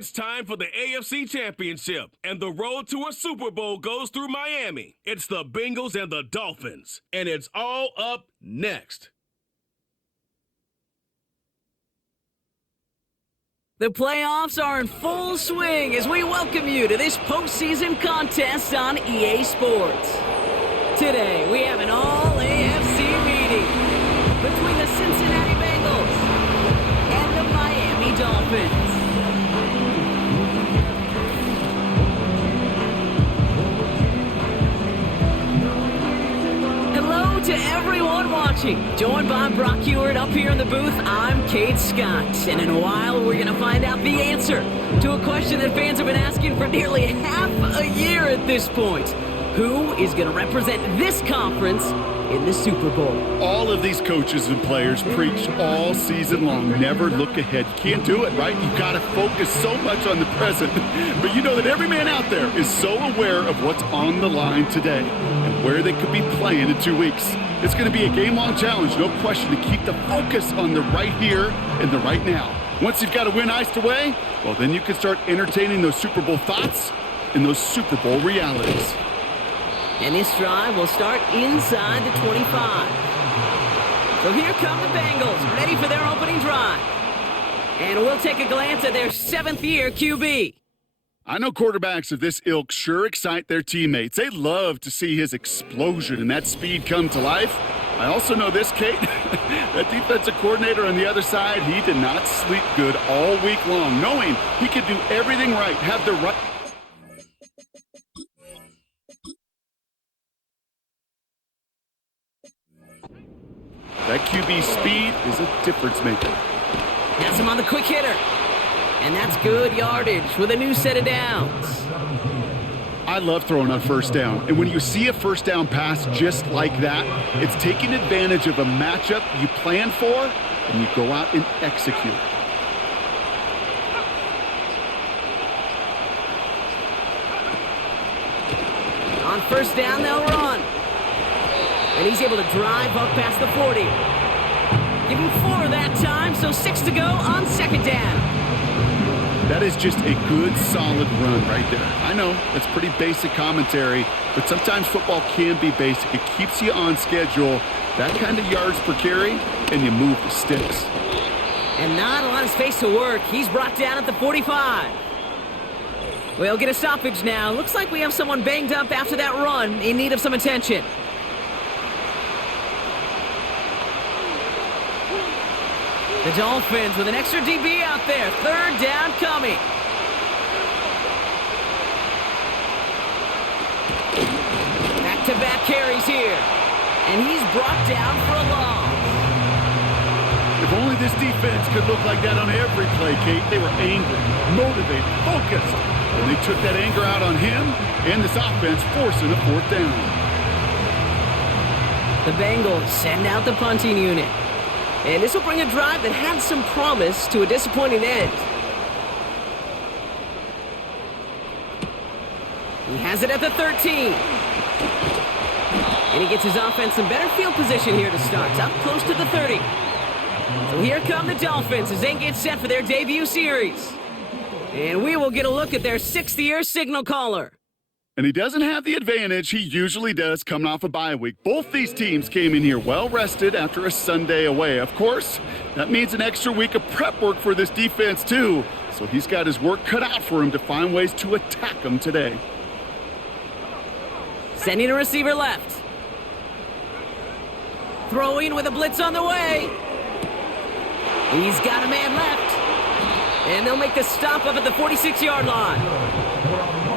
It's time for the AFC Championship, and the road to a Super Bowl goes through Miami. It's the Bengals and the Dolphins, and it's all up next. The playoffs are in full swing as we welcome you to this postseason contest on EA Sports. Today, we have an all-AFC meeting between the Cincinnati Bengals and the Miami Dolphins. Hello to everyone watching. Joined by Brock Ewart up here in the booth, I'm Kate Scott. And in a while, we're going to find out the answer to a question that fans have been asking for nearly half a year at this point. Who is going to represent this conference in the Super Bowl? All of these coaches and players preach all season long, never look ahead. You can't do it, right? You've got to focus so much on the present. But you know that every man out there is so aware of what's on the line today and where they could be playing in 2 weeks. It's going to be a game-long challenge, no question, to keep the focus on the right here and the right now. Once you've got a win iced away, well, then you can start entertaining those Super Bowl thoughts and those Super Bowl realities. And this drive will start inside the 25. So here come the Bengals, ready for their opening drive. And we'll take a glance at their seventh-year QB. I know quarterbacks of this ilk sure excite their teammates. They love to see his explosion and that speed come to life. I also know this, Kate, that defensive coordinator on the other side, he did not sleep good all week long, knowing he could do everything right, have the right... That QB speed is a difference maker. Has him on the quick hitter. And that's good yardage with a new set of downs. I love throwing on first down. And when you see a first down pass just like that, it's taking advantage of a matchup you plan for, and you go out and execute. On first down, they'll run. And he's able to drive up past the 40. Give him 4 that time, so 6 to go on second down. That is just a good, solid run right there. I know, that's pretty basic commentary, but sometimes football can be basic. It keeps you on schedule, that kind of yards per carry, and you move the sticks. And not a lot of space to work. He's brought down at the 45. We'll get a stoppage now. Looks like we have someone banged up after that run in need of some attention. The Dolphins with an extra DB out there. Third down coming. Back-to-back carries here. And he's brought down for a loss. If only this defense could look like that on every play, Kate. They were angry, motivated, focused. And they took that anger out on him and this offense, forcing a fourth down. The Bengals send out the punting unit. And this will bring a drive that had some promise to a disappointing end. He has it at the 13. And he gets his offense some better field position here to start. Up close to the 30. So here come the Dolphins as they get set for their debut series. And we will get a look at their 6th-year signal caller. And he doesn't have the advantage he usually does coming off a bye week. Both these teams came in here well-rested after a Sunday away. Of course, that means an extra week of prep work for this defense, too. So he's got his work cut out for him to find ways to attack them today. Sending a receiver left. Throwing with a blitz on the way. He's got a man left. And they'll make the stop up at the 46-yard line.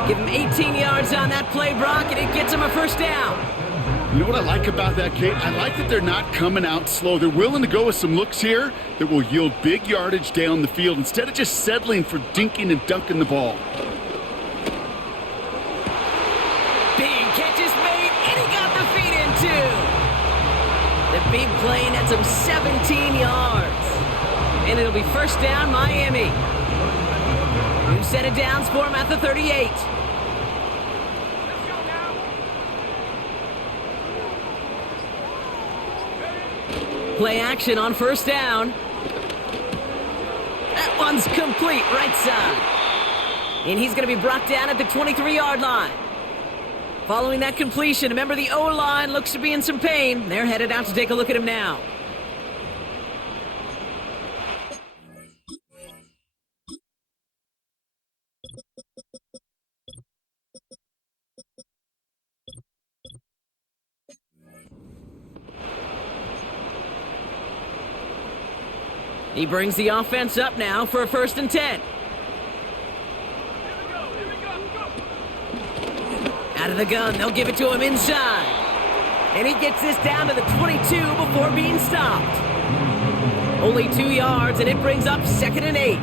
Give him 18 yards on that play, Brock, and it gets him a first down. You know what I like about that, Kate? I like that they're not coming out slow. They're willing to go with some looks here that will yield big yardage down the field instead of just settling for dinking and dunking the ball. Big catch is made, and he got the feet in, too. The big play nets him 17 yards. And it'll be first down, Miami. New set of downs for him at the 38. Play action on first down. That one's complete, right side. And he's going to be brought down at the 23-yard line. Following that completion, a member of the O-line looks to be in some pain. They're headed out to take a look at him now. He brings the offense up now for a 1st and 10. Out of the gun, they'll give it to him inside. And he gets this down to the 22 before being stopped. Only 2 yards, and it brings up 2nd and 8.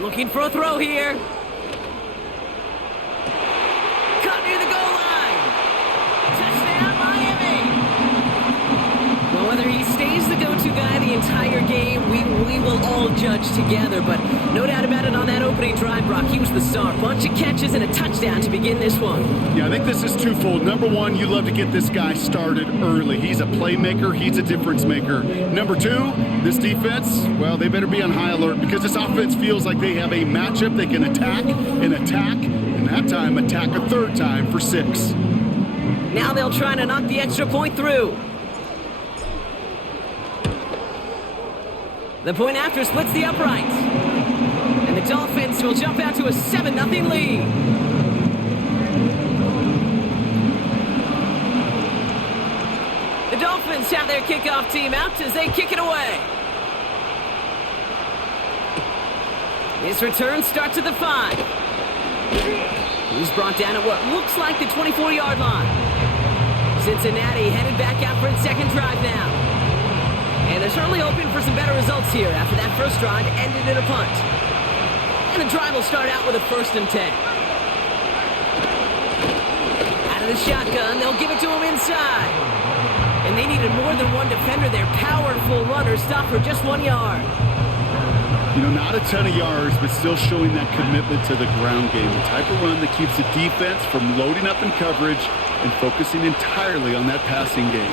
Looking for a throw here. Cut near the goal line. Touchdown, Miami. Well, whether he stays the go-to guy the entire game, we will all judge together. But no doubt about it, on that opening drive, Brock, he was the star. Bunch of catches and a touchdown to begin this one. Yeah, I think this is twofold. Number one, you love to get this guy started early. He's a playmaker. He's a difference maker. Number two, this defense, well, they better be on high alert because this offense feels like they have a matchup they can attack, and that time attack a 3rd time for 6. Now they'll try to knock the extra point through. The point after splits the uprights. And the Dolphins will jump out to a 7-0 lead. The Dolphins have their kickoff team out as they kick it away. His return starts at the 5. He's brought down at what looks like the 24-yard line. Cincinnati headed back out for its 2nd drive now. And they're certainly hoping for some better results here after that first drive ended in a punt. And the drive will start out with a 1st and 10. Out of the shotgun, they'll give it to him inside. And they needed more than one defender. Their powerful runner stopped for just 1 yard. You know, not a ton of yards, but still showing that commitment to the ground game. The type of run that keeps the defense from loading up in coverage and focusing entirely on that passing game.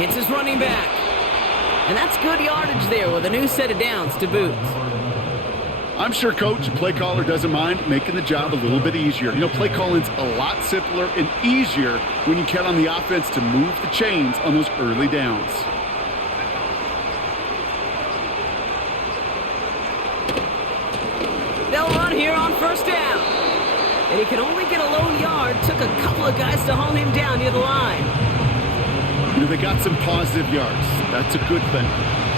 Hits his running back. And that's good yardage there with a new set of downs to boot. I'm sure coach, play caller doesn't mind making the job a little bit easier. You know, play calling's a lot simpler and easier when you count on the offense to move the chains on those early downs. They'll run here on 1st down. And he can only get a low yard. Took a couple of guys to haul him down near the line. You know, they got some positive yards. That's a good thing.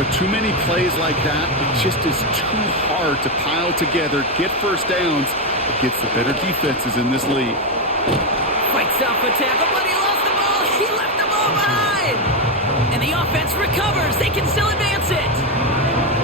But too many plays like that, it just is too hard to pile together, get 1st downs against the better defenses in this league. Fights off a tackle, but he lost the ball. He left the ball behind. And the offense recovers. They can still advance it.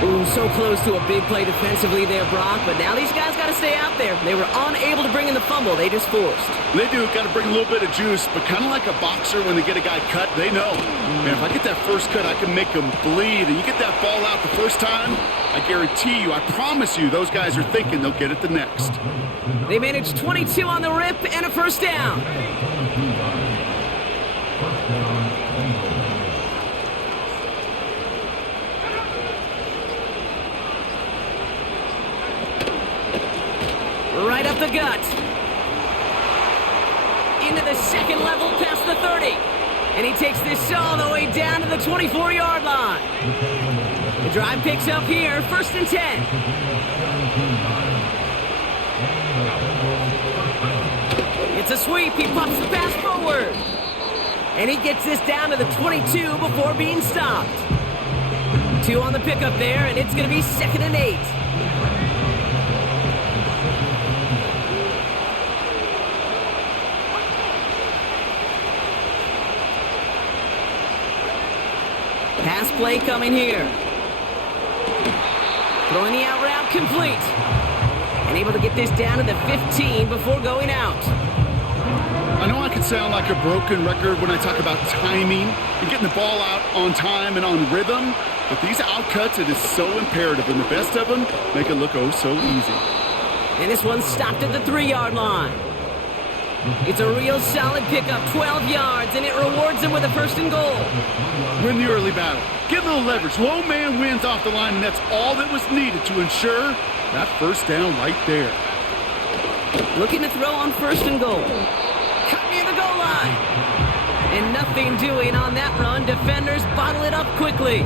Ooh, so close to a big play defensively there, Brock. But now these guys got to stay out there. They were unable to bring in the fumble. They just forced. They do. Got to bring a little bit of juice. But kind of like a boxer when they get a guy cut, they know. Man, if I get that first cut, I can make them bleed. And you get that ball out the first time, I guarantee you, I promise you, those guys are thinking they'll get it the next. They managed 22 on the rip and a 1st down. Right up the gut. Into the 2nd level past the 30. And he takes this all the way down to the 24-yard line. The drive picks up here, 1st and 10. It's a sweep. He pops the pass forward. And he gets this down to the 22 before being stopped. 2 on the pickup there, and it's going to be 2nd and 8. Pass play coming here. Throwing the out route complete. And able to get this down to the 15 before going out. I know I can sound like a broken record when I talk about timing and getting the ball out on time and on rhythm, but these outcuts, it is so imperative, and the best of them make it look oh so easy. And this one stopped at the 3-yard line. It's a real solid pickup, 12 yards, and it rewards him with a 1st and goal. Win the early battle. Get a little leverage. Low man wins off the line, and that's all that was needed to ensure that 1st down right there. Looking to throw on 1st and goal. Cut near the goal line. And nothing doing on that run. Defenders bottle it up quickly.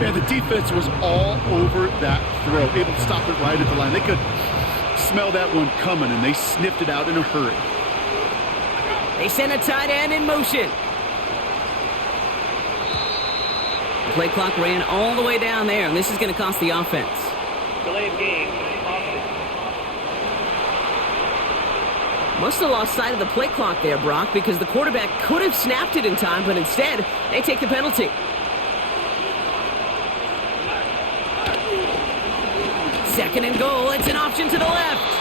Yeah, the defense was all over that throw, able to stop it right at the line. They could smell that one coming, and they sniffed it out in a hurry. They send a tight end in motion. The play clock ran all the way down there, and this is going to cost the offense. Delayed game. Must have lost sight of the play clock there, Brock, because the quarterback could have snapped it in time, but instead, they take the penalty. Second and goal, it's an option to the left.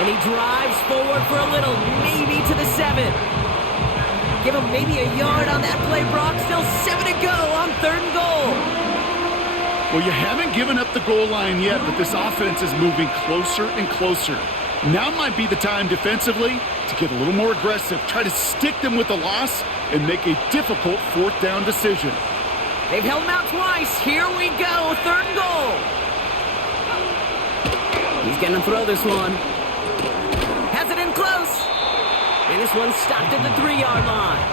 And he drives forward for a little, maybe to the 7. Give him maybe a yard on that play, Brock. Still 7 to go on 3rd and goal. Well, you haven't given up the goal line yet, but this offense is moving closer and closer. Now might be the time defensively to get a little more aggressive, try to stick them with the loss, and make a difficult 4th down decision. They've held him out twice. Here we go, 3rd and goal. He's going to throw this one. Has it in close. And this one's stopped at the 3-yard line.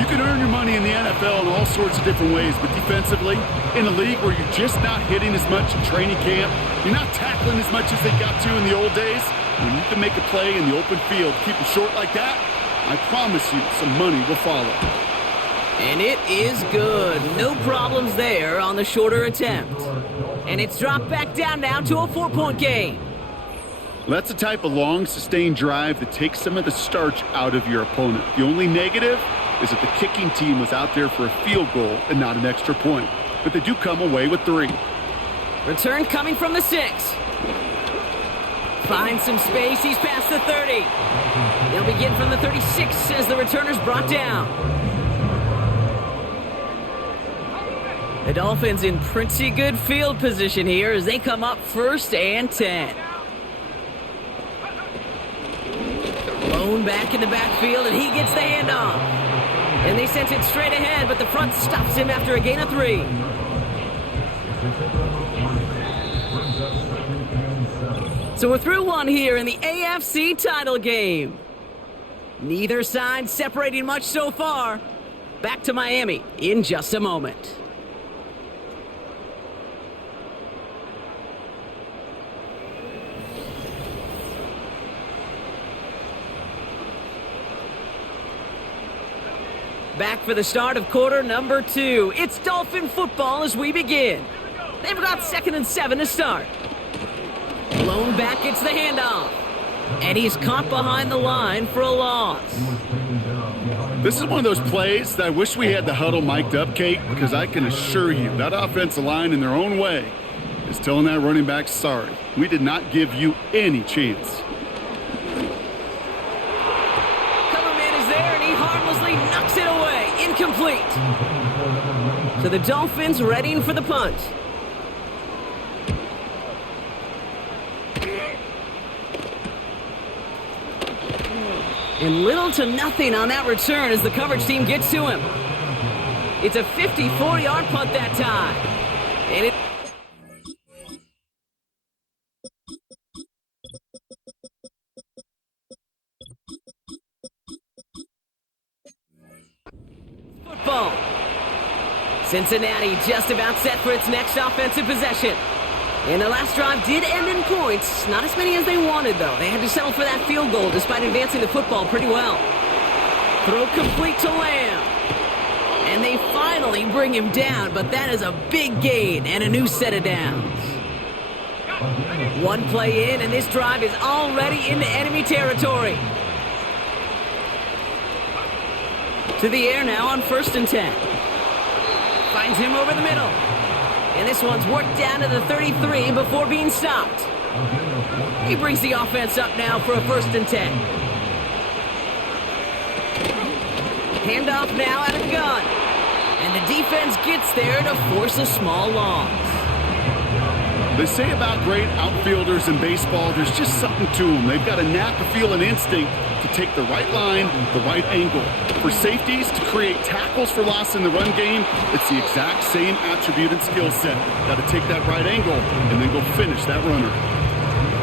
You can earn your money in the NFL in all sorts of different ways, but defensively, in a league where you're just not hitting as much in training camp, you're not tackling as much as they got to in the old days, when you can make a play in the open field, keep it short like that, I promise you some money will follow. And it is good. No problems there on the shorter attempt. And it's dropped back down now to a 4-point game. That's the type of long, sustained drive that takes some of the starch out of your opponent. The only negative is that the kicking team was out there for a field goal and not an extra point. But they do come away with 3. Return coming from the 6. Finds some space. He's past the 30. They'll begin from the 36 as the returner's brought down. The Dolphins in pretty good field position here as they come up 1st and 10. Lone back in the backfield, and he gets the handoff. And they sent it straight ahead, but the front stops him after a gain of 3. So we're through one here in the AFC title game. Neither side separating much so far. Back to Miami in just a moment. Back for the start of quarter number 2. It's Dolphin football as we begin. They've got 2nd and 7 to start. Blown back gets the handoff. And he's caught behind the line for a loss. This is one of those plays that I wish we had the huddle mic'd up, Kate, because I can assure you that offensive line in their own way is telling that running back, sorry, we did not give you any chance. Knocks it away. Incomplete. So the Dolphins readying for the punt. And little to nothing on that return as the coverage team gets to him. It's a 54-yard punt that time. And it football. Cincinnati just about set for its next offensive possession. And the last drive did end in points. Not as many as they wanted, though. They had to settle for that field goal despite advancing the football pretty well. Throw complete to Lamb. And they finally bring him down, but that is a big gain and a new set of downs. One play in, and this drive is already into enemy territory. To the air now on 1st and 10. Finds him over the middle. And this one's worked down to the 33 before being stopped. He brings the offense up now for a 1st and 10. Handoff now out of the gun. And the defense gets there to force a small loss. They say about great outfielders in baseball, there's just something to them. They've got a knack, a feel, an instinct to take the right line, the right angle. For safeties, to create tackles for loss in the run game, it's the exact same attribute and skill set. Got to take that right angle and then go finish that runner.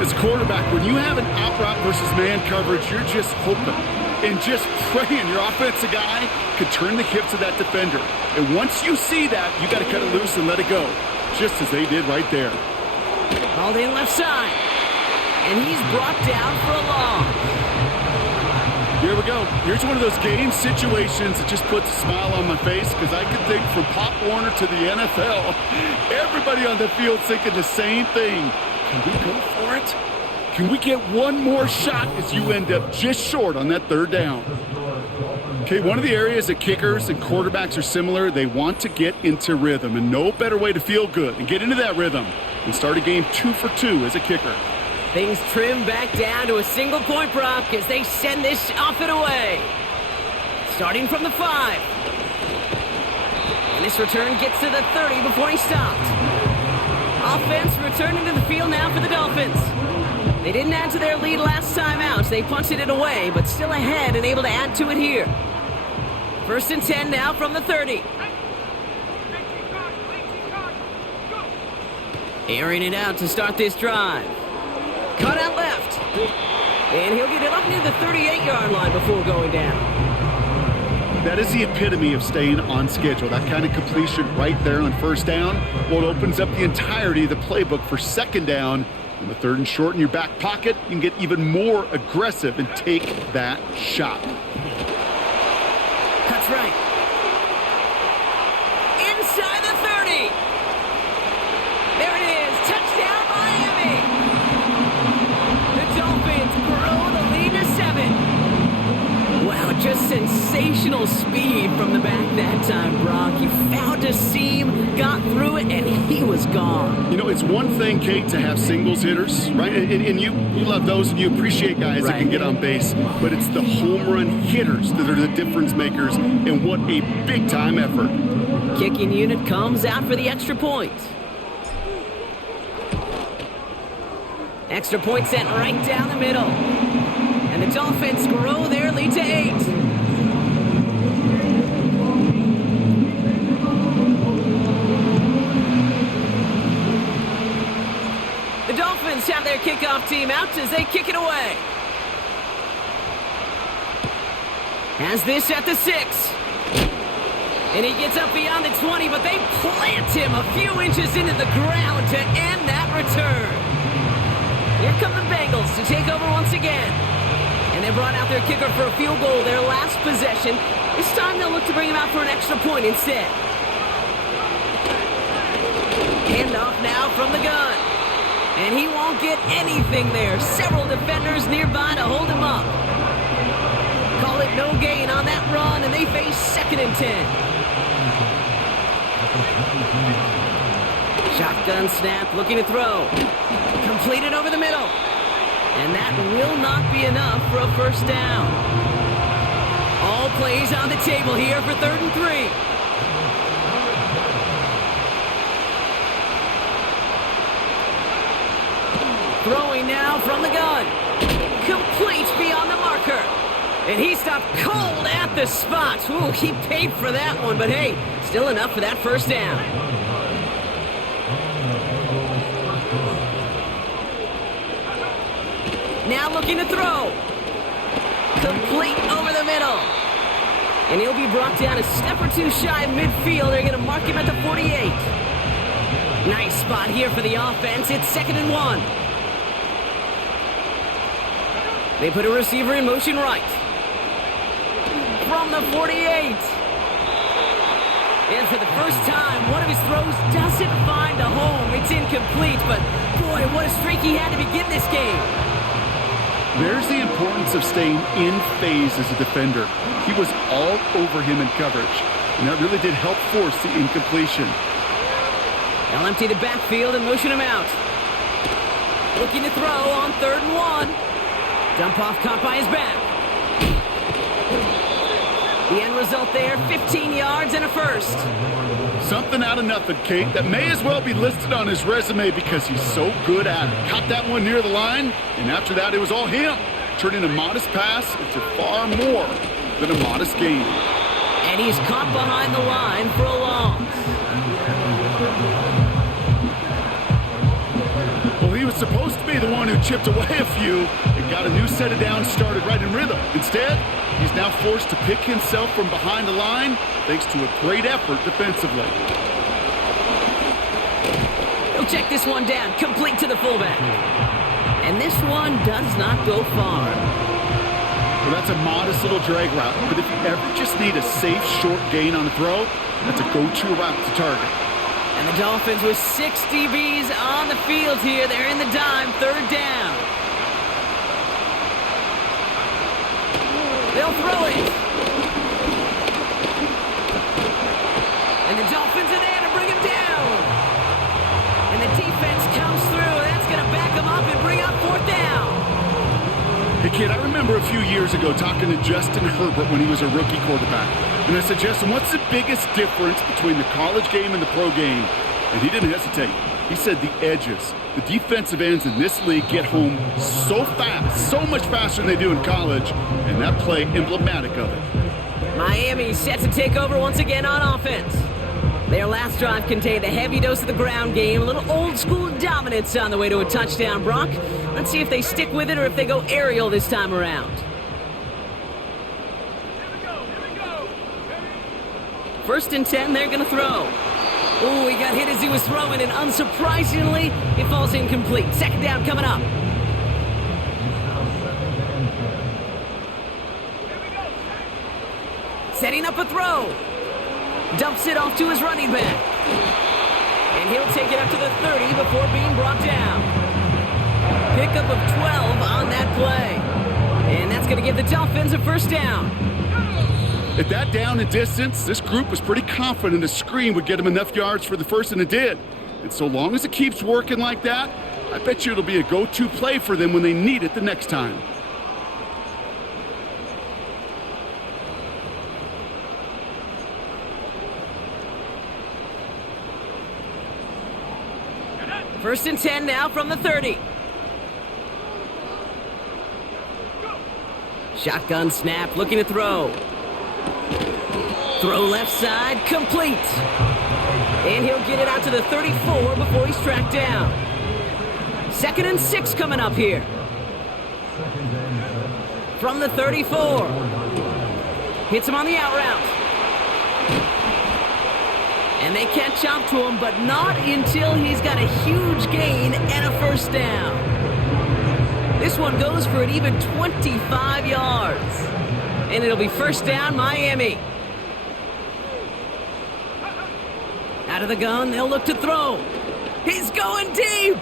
As a quarterback, when you have an out route versus man coverage, you're just hoping and just praying your offensive guy could turn the hips of that defender. And once you see that, you got to cut it loose and let it go, just as they did right there. Called in left side. And he's brought down for a loss. Here we go. Here's one of those game situations that just puts a smile on my face, because I can think from Pop Warner to the NFL, everybody on the field thinking the same thing. Can we go for it? Can we get one more shot as you end up just short on that third down? Okay, one of the areas that kickers and quarterbacks are similar, they want to get into rhythm, and no better way to feel good and get into that rhythm and start a game 2 for 2 as a kicker. Things trim back down to a single point, Brock, as they send this off and away. Starting from the 5. And this return gets to the 30 before he stopped. Offense returning to the field now for the Dolphins. They didn't add to their lead last time out. They punted it away, but still ahead and able to add to it here. 1st and 10 now from the 30. Airing it out to start this drive. Cut out left. And he'll get it up near the 38-yard line before going down. That is the epitome of staying on schedule. That kind of completion right there on first down. Well, it opens up the entirety of the playbook for second down. And the 3rd and short in your back pocket, you can get even more aggressive and take that shot. Cuts right. Inside the 30. There it is. Touchdown, Miami. The Dolphins grow the lead to 7. Wow, just sensational speed from the back that time, Brock. He found a seam, got through it, and he was gone. You know, it's one thing, Kate, to have singles hitters, right? And you love those, and you appreciate guys that can get on base. But it's the home run hitters that are the difference makers, and what a big-time effort. Kicking unit comes out for the extra point. Extra point sent right down the middle. And the Dolphins grow their lead to 8. The Dolphins have their kickoff team out as they kick it away. Has this at the 6. And he gets up beyond the 20, but they plant him a few inches into the ground to end that return. Here come the Bengals to take over once again. And they brought out their kicker for a field goal their last possession. This time they'll look to bring him out for an extra point instead. Handoff now from the gun. And he won't get anything there. Several defenders nearby to hold him up. Call it no gain on that run, and they face 2nd and 10. Shotgun snap, looking to throw. Completed over the middle. And that will not be enough for a first down. All plays on the table here for 3rd and 3. Throwing now from the gun. Complete beyond the marker. And he stopped cold at the spot. Ooh, he paid for that one, but hey, still enough for that first down. Now looking to throw. Complete over the middle. And he'll be brought down a step or two shy of midfield. They're going to mark him at the 48. Nice spot here for the offense. It's 2nd and 1. They put a receiver in motion right. From the 48. And for the first time, one of his throws doesn't find a home. It's incomplete, but boy, what a streak he had to begin this game. There's the importance of staying in phase as a defender. He was all over him in coverage, and that really did help force the incompletion. They'll empty the backfield and motion him out. Looking to throw on 3rd and 1. Dump off caught by his back. The end result there, 15 yards and a first. Something out of nothing, Kate, that may as well be listed on his resume because he's so good at it. Caught that one near the line, and after that it was all him, turning a modest pass into far more than a modest gain. And he's caught behind the line for a loss. Well, he was supposed to be the one who chipped away a few and got a new set of downs started right in rhythm. Instead, he's now forced to pick himself from behind the line thanks to a great effort defensively. He'll check this one down, complete to the fullback. And this one does not go far. Well, that's a modest little drag route, but if you ever just need a safe, short gain on a throw, that's a go-to route to target. And the Dolphins with 6 DBs on the field here. They're in the dime, third down. They'll throw it. And the Dolphins are there to bring him down. And the defense comes through. That's going to back him up and bring up fourth down. Hey, kid, I remember a few years ago talking to Justin Herbert when he was a rookie quarterback. And I said, Justin, what's the biggest difference between the college game and the pro game? And he didn't hesitate. He said the edges. The defensive ends in this league get home so fast, so much faster than they do in college. And that play emblematic of it. Miami set to take over once again on offense. Their last drive contained a heavy dose of the ground game, a little old-school dominance on the way to a touchdown, Brock. Let's see if they stick with it or if they go aerial this time around. First and 10, they're going to throw. Oh, he got hit as he was throwing, and unsurprisingly, it falls incomplete. Second down coming up. Setting up a throw. Dumps it off to his running back. And he'll take it up to the 30 before being brought down. Pickup of 12 on that play. And that's going to give the Dolphins a first down. At that down and distance, this group was pretty confident a screen would get them enough yards for the first, and it did. And so long as it keeps working like that, I bet you it'll be a go-to play for them when they need it the next time. First and 10 now from the 30. Shotgun snap, looking to throw. Throw left side, complete. And he'll get it out to the 34 before he's tracked down. Second and 6 coming up here. From the 34. Hits him on the out route. And they catch up to him, but not until he's got a huge gain and a first down. This one goes for an even 25 yards. And it'll be first down, Miami. Out of the gun, they'll look to throw. He's going deep.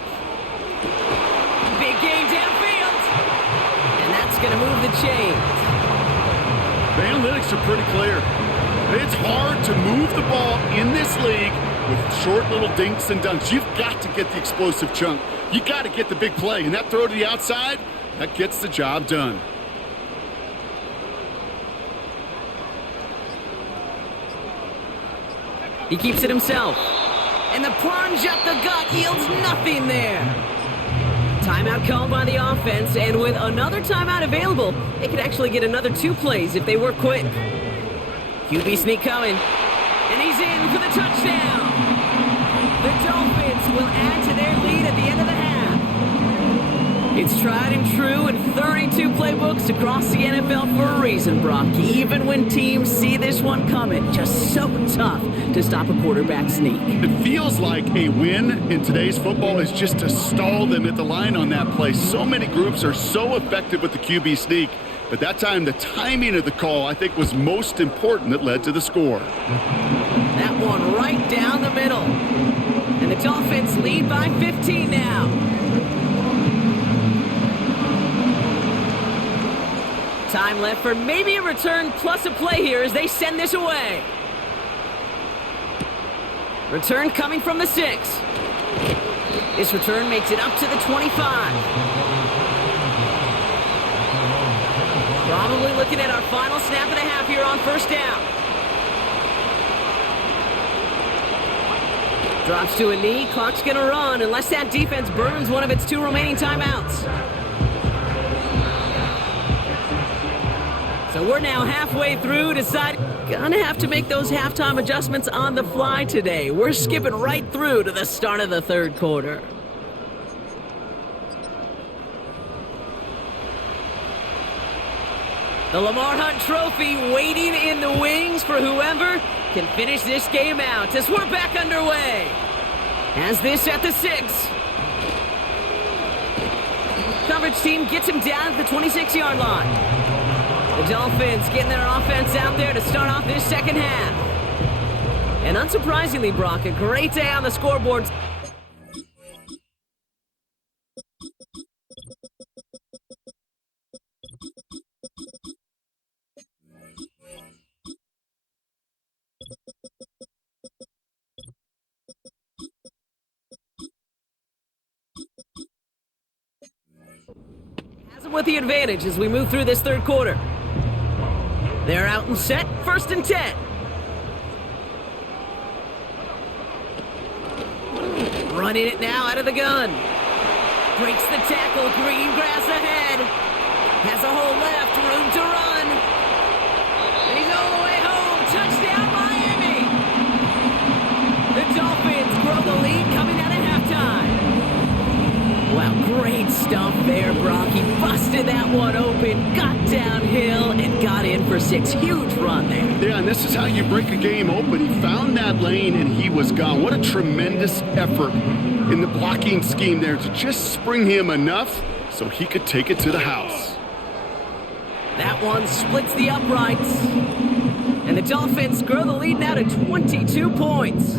Big gain downfield. And that's going to move the chains. The analytics are pretty clear. It's hard to move the ball in this league with short little dinks and dunks. You've got to get the explosive chunk. You got to get the big play. And that throw to the outside, that gets the job done. He keeps it himself. And the plunge up the gut yields nothing there. Timeout called by the offense, and with another timeout available, they could actually get another 2 plays if they work quick. QB sneak coming, and he's in for the touchdown. The Dolphins will add to their lead at the end of the half. It's tried and true in 32 playbooks across the NFL for a reason, Brock. Even when teams see this one coming, just so tough to stop a quarterback sneak. It feels like a win in today's football is just to stall them at the line on that play. So many groups are so effective with the QB sneak. But that time, the timing of the call, I think, was most important that led to the score. That one right down the middle. And the Dolphins lead by 15 now. Time left for maybe a return plus a play here as they send this away. Return coming from the 6. This return makes it up to the 25. Probably looking at our final snap and a half here on first down. Drops to a knee, clock's gonna run unless that defense burns one of its 2 remaining timeouts. So we're now halfway through, gonna have to make those halftime adjustments on the fly today. We're skipping right through to the start of the third quarter. The Lamar Hunt Trophy waiting in the wings for whoever can finish this game out as we're back underway. Has this at the 6. Coverage team gets him down at the 26-yard line. The Dolphins getting their offense out there to start off this second half. And unsurprisingly, Brock, a great day on the scoreboard. With the advantage as we move through this third quarter. They're out and set, 1st and 10. Running it now out of the gun. Breaks the tackle, green grass ahead. Has a hole left, room to run. And he's all the way home, touchdown Miami! The Dolphins grow the lead coming out of halftime. Wow, great stuff there, Brock. He busted that one open, got downhill, and got in for 6. Huge run there. Yeah, and this is how you break a game open. He found that lane, and he was gone. What a tremendous effort in the blocking scheme there to just spring him enough so he could take it to the house. That one splits the uprights. And the Dolphins grow the lead now to 22 points.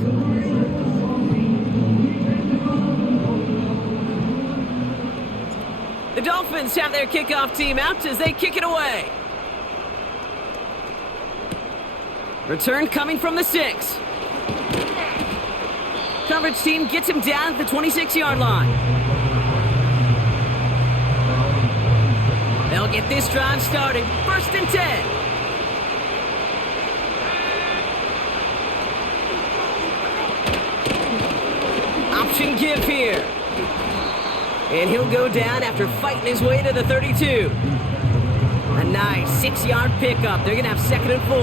The Dolphins have their kickoff team out as they kick it away. Return coming from the 6. Coverage team gets him down at the 26-yard line. They'll get this drive started. 1st and 10. Option give here. And he'll go down after fighting his way to the 32. A nice 6-yard pickup. They're going to have 2nd and 4.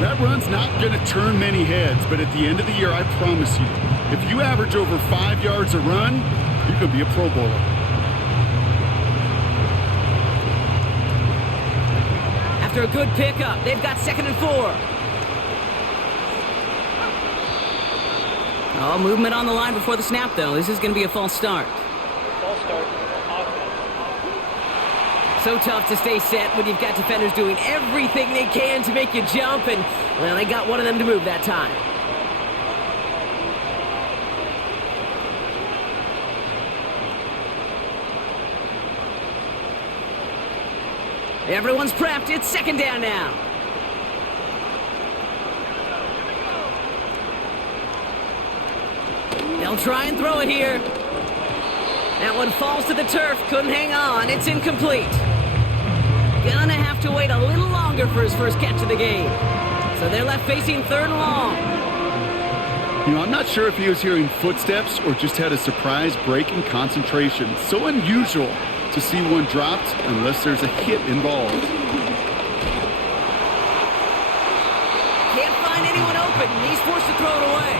That run's not going to turn many heads, but at the end of the year, I promise you, if you average over 5 yards a run, you could be a Pro Bowler. After a good pickup, they've got 2nd and 4. Oh, movement on the line before the snap, though. This is going to be a false start. False start. So tough to stay set when you've got defenders doing everything they can to make you jump, and, well, they got one of them to move that time. Everyone's prepped. It's 2nd down now. They'll try and throw it here. That one falls to the turf. Couldn't hang on. It's incomplete. Gonna have to wait a little longer for his first catch of the game. So they're left facing 3rd and long. You know, I'm not sure if he was hearing footsteps or just had a surprise break in concentration. So unusual to see one dropped unless there's a hit involved. Can't find anyone open. He's forced to throw it away.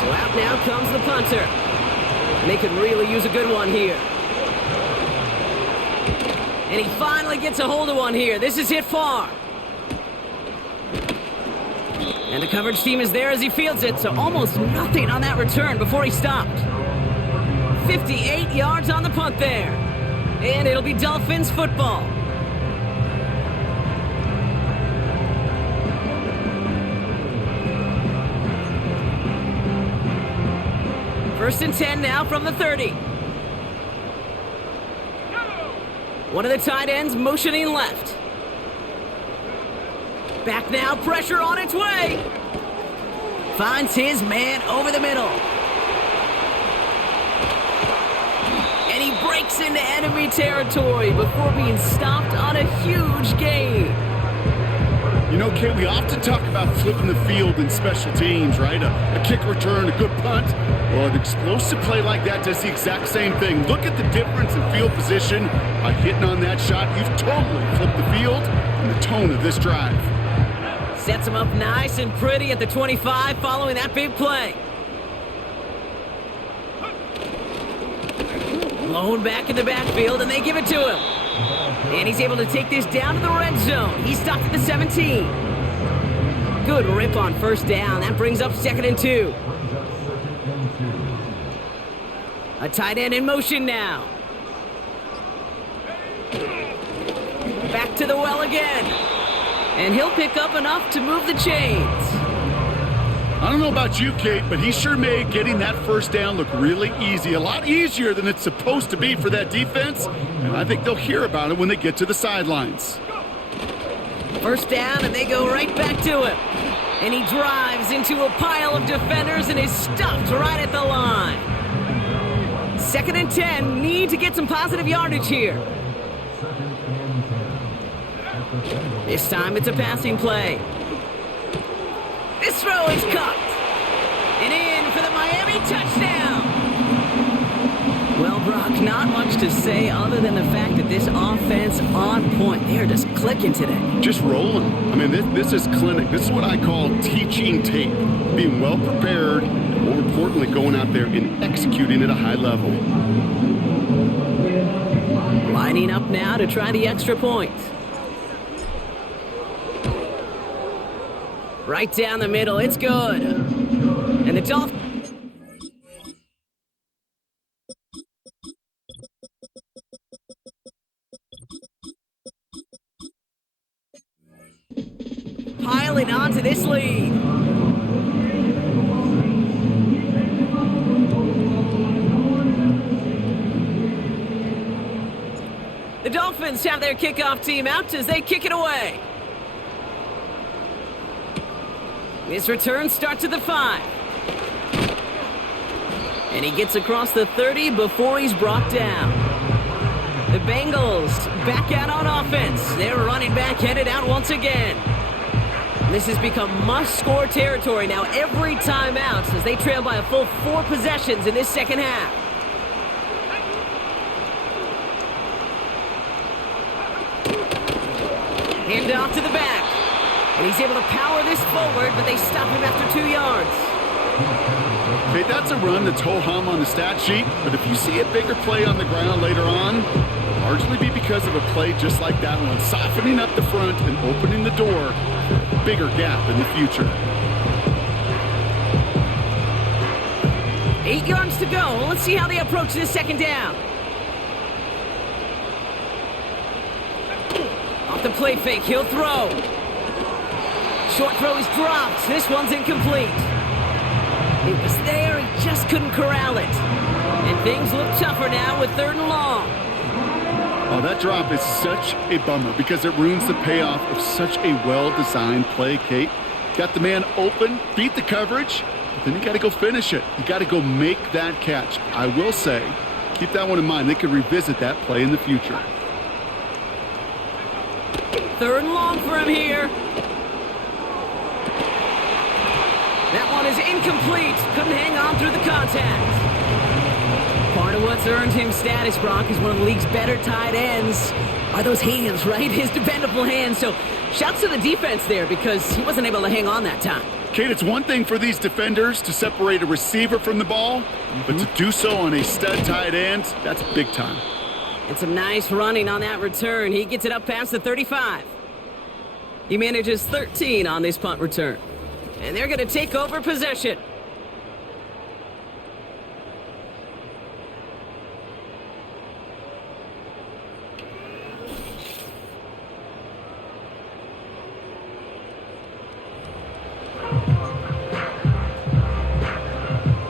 So out now comes the punter. And they could really use a good one here. And he finally gets a hold of one here. This is hit far. And the coverage team is there as he fields it, so almost nothing on that return before he stopped. 58 yards on the punt there. And it'll be Dolphins football. First and 10 now from the 30. One of the tight ends motioning left. Back now, pressure on its way. Finds his man over the middle. And he breaks breaks into enemy territory before being stopped on a huge gain. You know, Kate, we often talk about flipping the field in special teams, right? A kick return, a good punt. Well, an explosive play like that does the exact same thing. Look at the difference in field position. By hitting on that shot, you've totally flipped the field and the tone of this drive. Sets him up nice and pretty at the 25 following that big play. Blown back in the backfield, and they give it to him. And he's able to take this down to the red zone. He's stopped at the 17. Good rip on first down. That brings up 2nd and 2. A tight end in motion now. Back to the well again. And he'll pick up enough to move the chains. I don't know about you, Kate, but he sure made getting that first down look really easy. A lot easier than it's supposed to be for that defense. And I think they'll hear about it when they get to the sidelines. First down, and they go right back to him. And he drives into a pile of defenders and is stopped right at the line. 2nd and 10, need to get some positive yardage here. This time it's a passing play. This throw is caught. And in for the Miami touchdown. Well, Brock, not much to say other than the fact that this offense on point. They're just clicking today. Just rolling. I mean, this is clinic. This is what I call teaching tape. Being well prepared, and more importantly, going out there and executing at a high level. Lining up now to try the extra point. Right down the middle, it's good. And the Dolphins... piling onto this lead. The Dolphins have their kickoff team out as they kick it away. His return starts at the 5. And he gets across the 30 before he's brought down. The Bengals back out on offense. Their running back headed out once again. This has become must-score territory now every time out as they trail by a full 4 possessions in this second half. Hand off to the back. And he's able to power this forward, but they stop him after 2 yards. Okay, that's a run that's ho-hum on the stat sheet, but if you see a bigger play on the ground later on, it'll largely be because of a play just like that one, softening up the front and opening the door for a bigger gap in the future. 8 yards to go. Let's see how they approach this second down. Off the play fake, he'll throw. Short throw is dropped. This one's incomplete. It was there, he just couldn't corral it. And things look tougher now with 3rd and long. Oh, that drop is such a bummer because it ruins the payoff of such a well-designed play, Kate. Got the man open, beat the coverage, but then you got to go finish it. You got to go make that catch. I will say, keep that one in mind. They could revisit that play in the future. 3rd and long for him here. That one is incomplete. Couldn't hang on through the contact. Part of what's earned him status, Brock, is one of the league's better tight ends. Are those hands, right? His dependable hands. So shouts to the defense there because he wasn't able to hang on that time. Kate, it's one thing for these defenders to separate a receiver from the ball, but to do so on a stud tight end, that's big time. And some nice running on that return. He gets it up past the 35. He manages 13 on this punt return. And they're going to take over possession.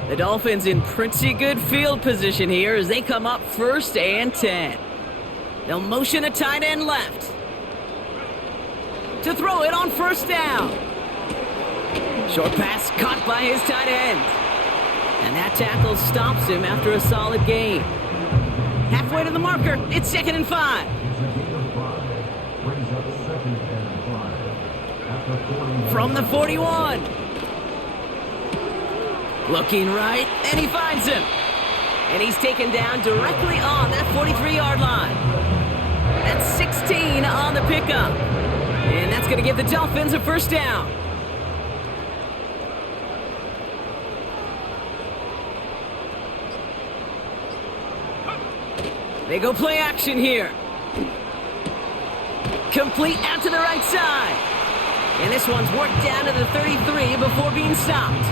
The Dolphins in pretty good field position here as they come up 1st and 10. They'll motion a tight end left. To throw it on 1st down. Short pass caught by his tight end. And that tackle stops him after a solid gain. Halfway to the marker. It's 2nd and 5. From the 41. Looking right, and he finds him. And he's taken down directly on that 43-yard line. That's 16 on the pickup. And that's going to give the Dolphins a first down. They go play action here. Complete out to the right side. And this one's worked down to the 33 before being stopped.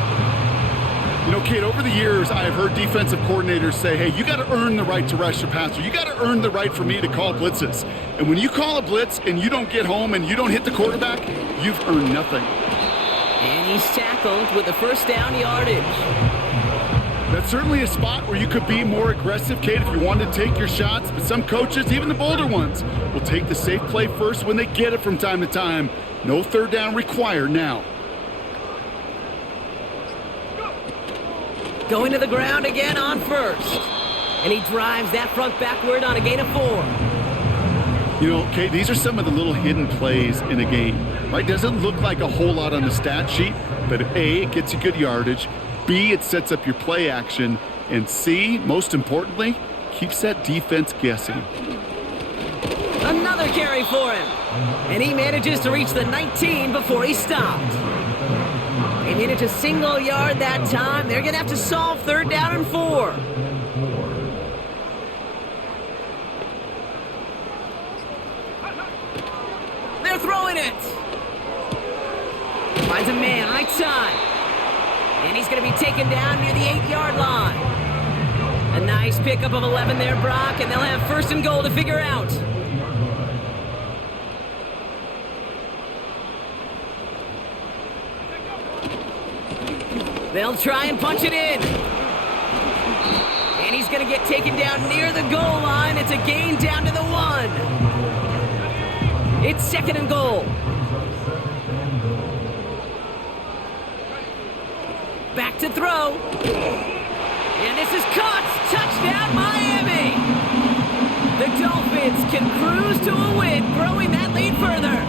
You know, Kate, over the years, I have heard defensive coordinators say, hey, you got to earn the right to rush the passer. You got to earn the right for me to call blitzes. And when you call a blitz and you don't get home and you don't hit the quarterback, you've earned nothing. And he's tackled with the first down yardage. That's certainly a spot where you could be more aggressive, Kate, if you wanted to take your shots. But some coaches, even the bolder ones, will take the safe play first when they get it from time to time. No third down required now. Going to the ground again on first. And he drives that front backward on a gain of 4. You know, Kate, these are some of the little hidden plays in a game, right? Doesn't look like a whole lot on the stat sheet, but A, it gets you good yardage. B, it sets up your play action. And C, most importantly, keeps that defense guessing. Another carry for him. And he manages to reach the 19 before he stopped. They made it to single yard that time. They're going to have to solve 3rd down and 4. They're throwing it. Finds a man right side. And he's going to be taken down near the 8-yard line. A nice pickup of 11 there, Brock, and they'll have 1st and goal to figure out. They'll try and punch it in. And he's going to get taken down near the goal line. It's a gain down to the 1. It's 2nd and goal. Back to throw. And this is caught. Touchdown, Miami. The Dolphins can cruise to a win, growing that lead further.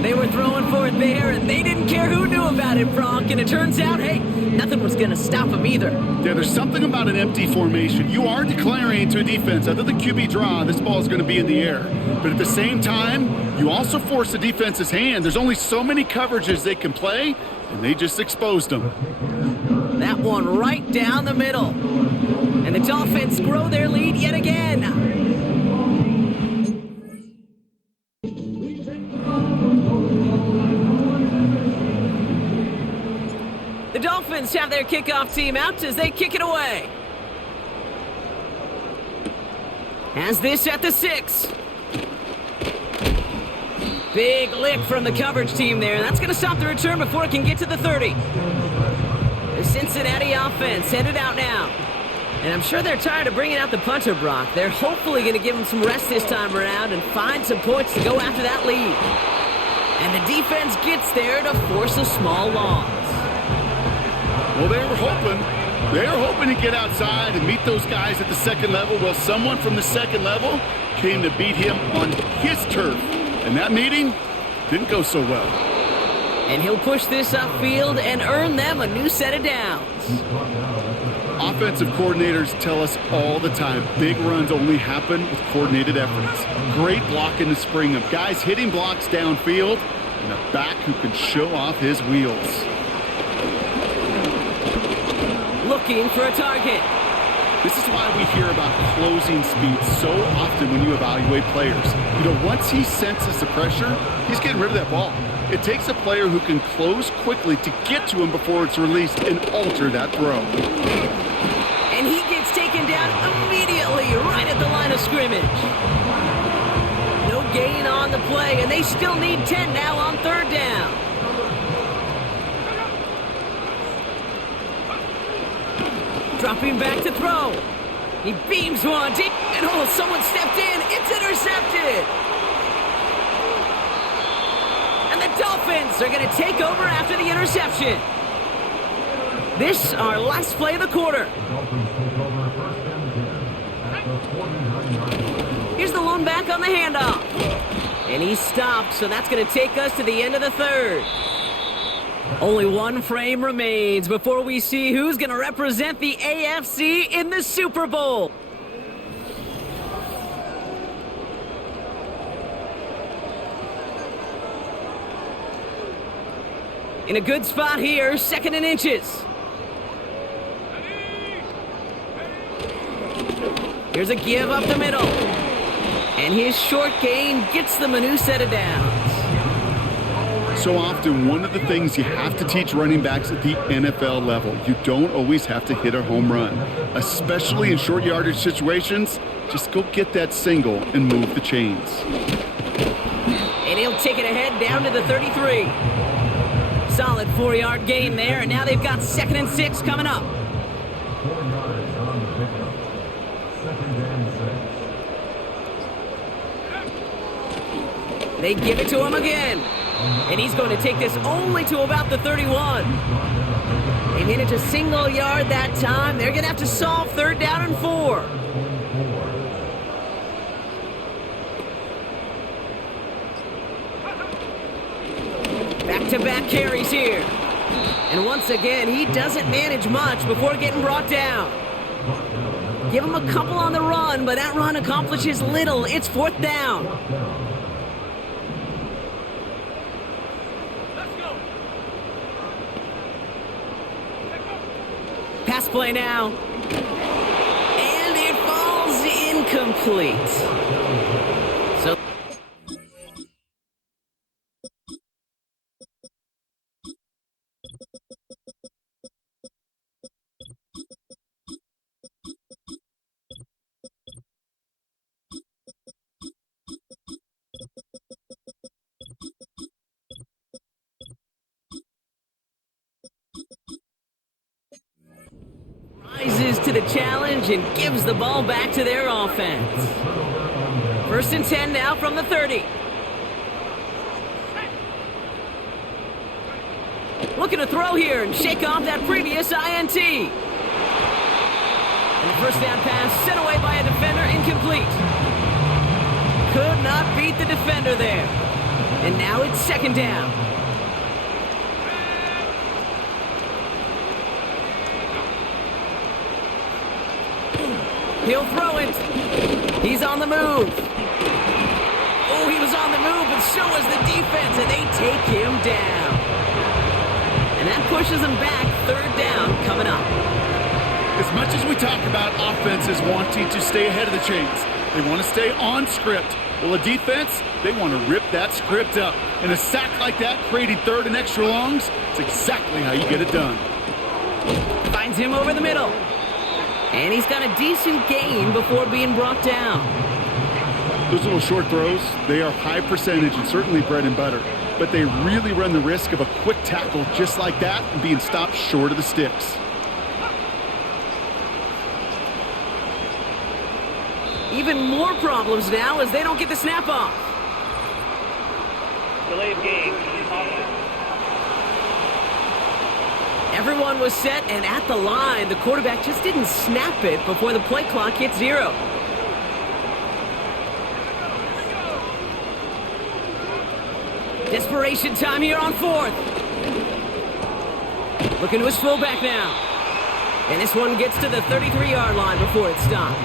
They were throwing for it there, and they didn't care who knew about it, Bronk. And it turns out, hey, nothing was going to stop them either. Yeah, there's something about an empty formation. You are declaring to a defense, other than QB draw, this ball is going to be in the air. But at the same time, you also force the defense's hand. There's only so many coverages they can play, and they just exposed them. That one right down the middle. And the Dolphins grow their lead yet again. The Dolphins have their kickoff team out as they kick it away. Has this at the 6. Big lick from the coverage team there. That's going to stop the return before it can get to the 30. The Cincinnati offense headed out now. And I'm sure they're tired of bringing out the punter, Brock. They're hopefully going to give him some rest this time around and find some points to go after that lead. And the defense gets there to force a small loss. Well, they were hoping to get outside and meet those guys at the 2nd level. Well, someone from the 2nd level came to beat him on his turf. And that meeting didn't go so well. And he'll push this upfield and earn them a new set of downs. Offensive coordinators tell us all the time, big runs only happen with coordinated efforts. Great blocking to spring them. Guys hitting blocks downfield, and a back who can show off his wheels. Looking for a target. This is why we hear about closing speed so often when you evaluate players. You know, once he senses the pressure, he's getting rid of that ball. It takes a player who can close quickly to get to him before it's released and alter that throw. And he gets taken down immediately right at the line of scrimmage. No gain on the play, and they still need 10 now on 3rd down. Dropping back to throw. He beams one deep, and oh, someone stepped in. It's intercepted. And the Dolphins are going to take over after the interception. This our last play of the quarter. Here's the lone back on the handoff. And he stopped, so that's going to take us to the end of the third. Only one frame remains before we see who's going to represent the AFC in the Super Bowl. In a good spot here, 2nd and inches. Here's a give up the middle. And his short gain gets them a new set of downs. So often, one of the things you have to teach running backs at the NFL level, you don't always have to hit a home run. Especially in short yardage situations, just go get that single and move the chains. And he'll take it ahead down to the 33. Solid 4-yard gain there, and now they've got 2nd and 6 coming up. They give it to him again. And he's going to take this only to about the 31. They managed a single yard that time. They're going to have to solve 3rd down and 4. Back-to-back carries here. And once again, he doesn't manage much before getting brought down. Give him a couple on the run, but that run accomplishes little. It's 4th down. Pass play now. And it falls incomplete. So rises to the challenge and gives the ball back to their offense. 1st and 10 now from the 30. Looking to throw here and shake off that previous INT. And the 1st down pass sent away by a defender, incomplete. Could not beat the defender there. And now it's 2nd down. He'll throw it. He's on the move. Oh, he was on the move, but so was the defense, and they take him down. And that pushes them back. 3rd down coming up. As much as we talk about offenses wanting to stay ahead of the chains, they want to stay on script. Well, a defense, they want to rip that script up. And a sack like that, creating 3rd and extra longs, it's exactly how you get it done. Finds him over the middle. And he's got a decent gain before being brought down. Those little short throws, they are high percentage and certainly bread and butter. But they really run the risk of a quick tackle just like that and being stopped short of the sticks. Even more problems now as they don't get the snap off. Delay of game. Everyone was set and at the line. The quarterback just didn't snap it before the play clock hit 0. Desperation time here on 4th. Looking to his fullback now. And this one gets to the 33-yard line before it's stopped.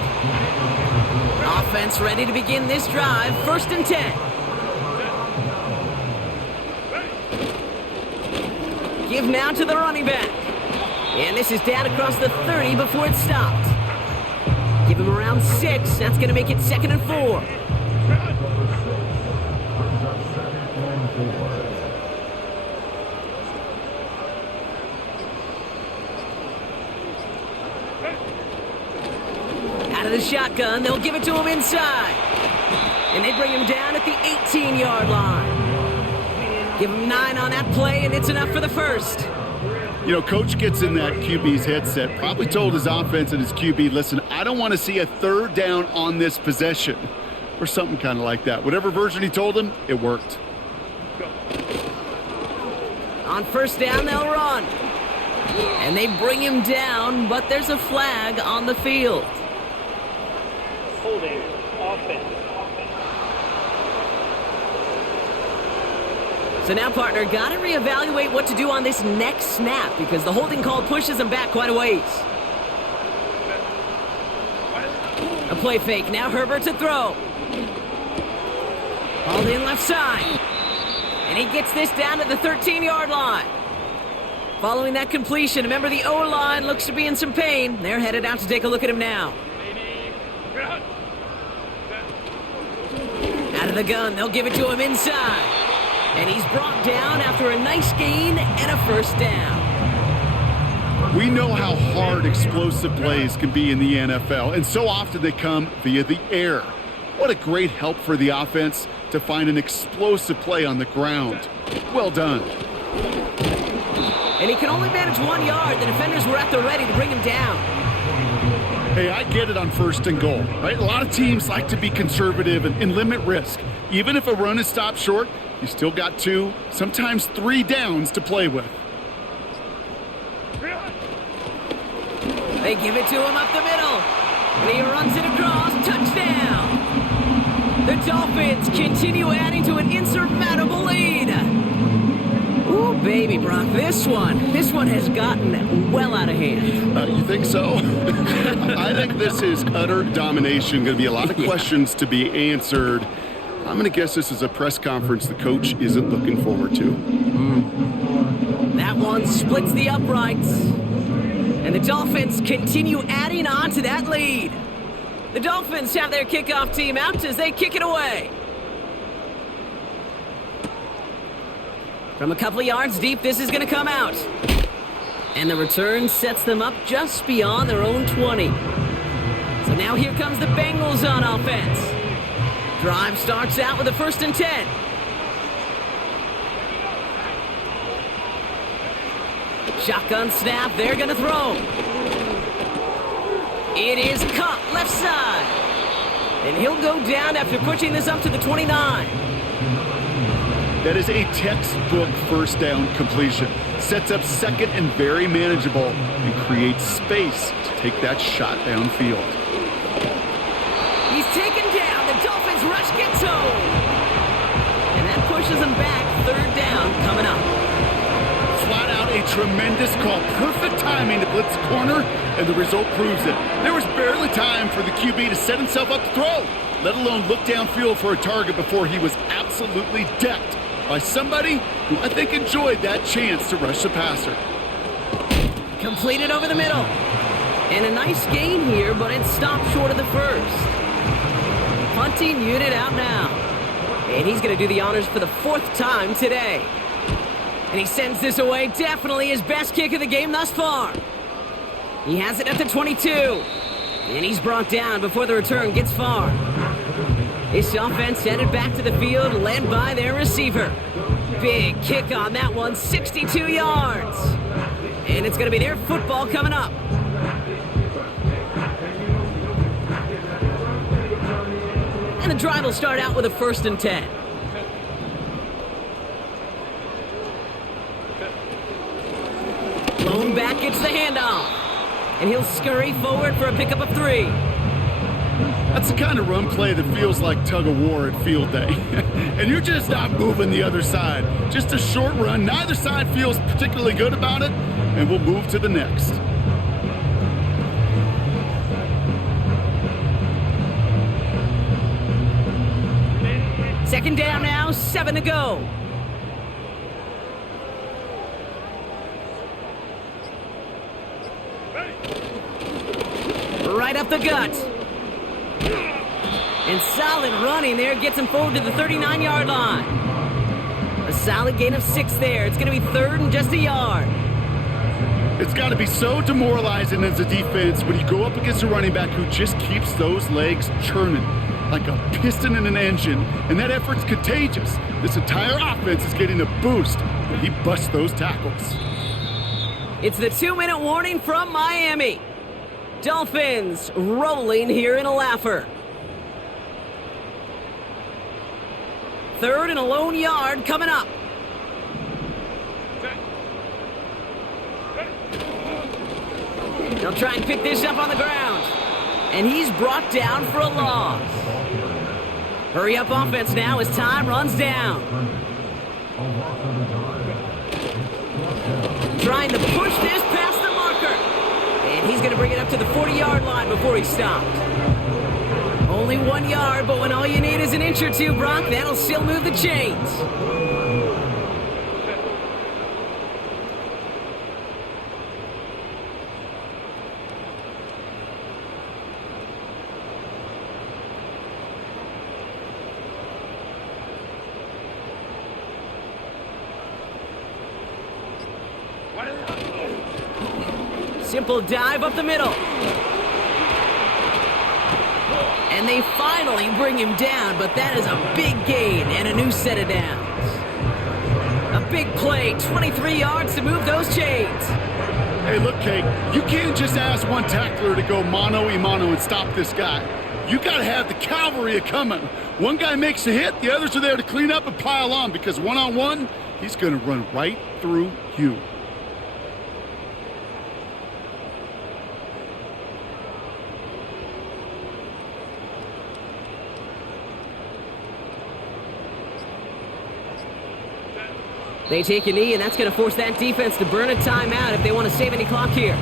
Offense ready to begin this drive. 1st and 10. Give now to the running back. And this is down across the 30 before it's stopped. Give him around 6. That's going to make it 2nd and 4. Out of the shotgun, they'll give it to him inside. And they bring him down at the 18-yard line. Give him 9 on that play, and it's enough for the 1st. You know, coach gets in that QB's headset, probably told his offense and his QB, listen, I don't want to see a 3rd down on this possession. Or something kind of like that. Whatever version he told him, it worked. On 1st down, they'll run. And they bring him down, but there's a flag on the field. Holding offense. So now, partner, got to reevaluate what to do on this next snap because the holding call pushes him back quite a ways. A play fake. Now Herbert to throw. Ball in left side. And he gets this down to the 13-yard line. Following that completion, remember the O-line looks to be in some pain. They're headed out to take a look at him now. Out of the gun, they'll give it to him inside. And he's brought down after a nice gain and a first down. We know how hard explosive plays can be in the NFL, and so often they come via the air. What a great help for the offense to find an explosive play on the ground. Well done. And he can only manage 1 yard. The defenders were at the ready to bring him down. Hey, I get it on first and goal, right? A lot of teams like to be conservative and limit risk. Even if a run is stopped short, you still got 2, sometimes 3 downs to play with. They give it to him up the middle. And he runs it across. Touchdown. The Dolphins continue adding to an insurmountable lead. Ooh, baby, Brock, this one has gotten well out of hand. You think so? I think this is utter domination. Going to be a lot of questions to be answered. I'm going to guess this is a press conference the coach isn't looking forward to. That one splits the uprights. And the Dolphins continue adding on to that lead. The Dolphins have their kickoff team out as they kick it away. From a couple of yards deep, this is going to come out. And the return sets them up just beyond their own 20. So now here comes the Bengals on offense. Drive starts out with a 1st and 10. Shotgun snap, they're going to throw. It is caught left side. And he'll go down after pushing this up to the 29. That is a textbook first down completion. Sets up second and very manageable and creates space to take that shot downfield. He's taken down. The Dolphins rush gets home. And that pushes him back. 3rd down coming up. Flat out a tremendous call. Perfect timing to blitz the corner, and the result proves it. There was barely time for the QB to set himself up to throw, let alone look downfield for a target before he was absolutely decked by somebody who I think enjoyed that chance to rush the passer. Completed over the middle. And a nice gain here, but it stopped short of the first. Punting unit out now. And he's going to do the honors for the 4th time today. And he sends this away. Definitely his best kick of the game thus far. He has it at the 22. And he's brought down before the return gets far. This offense headed back to the field, led by their receiver. Big kick on that one, 62 yards. And it's going to be their football coming up. And the drive will start out with a 1st and 10. Blown back, gets the handoff. And he'll scurry forward for a pickup of 3. That's the kind of run play that feels like tug of war at field day. And you're just not moving the other side. Just a short run. Neither side feels particularly good about it. And we'll move to the next. Second down now, 7 to go. Right up the gut. And solid running there gets him forward to the 39-yard line. A solid gain of 6 there. It's going to be 3rd and just a yard. It's got to be so demoralizing as a defense when you go up against a running back who just keeps those legs churning like a piston in an engine, and that effort's contagious. This entire offense is getting a boost when he busts those tackles. It's the 2-minute warning from Miami. Dolphins rolling here in a laugher. 3rd and a lone yard coming up. They'll try and pick this up on the ground. And he's brought down for a loss. Hurry up offense now as time runs down. trying to push this past the marker. And he's going to bring it up to the 40-yard line before he stopped. Only 1 yard, but when all you need is an inch or two, Brock, that'll still move the chains. Simple dive up the middle. And they finally bring him down, but that is a big gain and a new set of downs. A big play, 23 yards to move those chains. Hey, look, Kate, you can't just ask one tackler to go mano-a-mano and stop this guy. You got to have the cavalry coming. One guy makes a hit, the others are there to clean up and pile on, because one-on-one, he's going to run right through you. They take a knee, and that's going to force that defense to burn a timeout if they want to save any clock here.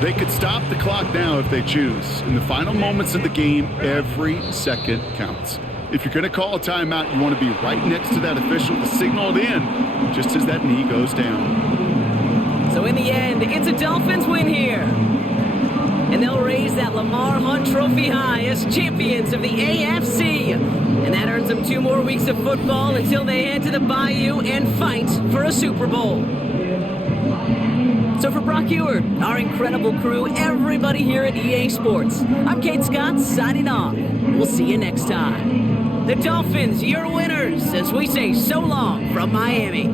They could stop the clock now if they choose. In the final moments of the game, every second counts. If you're going to call a timeout, you want to be right next to that official to signal it in just as that knee goes down. So in the end, it's a Dolphins win here. And they'll raise that Lamar Hunt Trophy high as champions of the AFC. And that earns them 2 more weeks of football until they head to the Bayou and fight for a Super Bowl. So for Brock Ewart, our incredible crew, everybody here at EA Sports, I'm Kate Scott signing off. We'll see you next time. The Dolphins, your winners, as we say so long from Miami.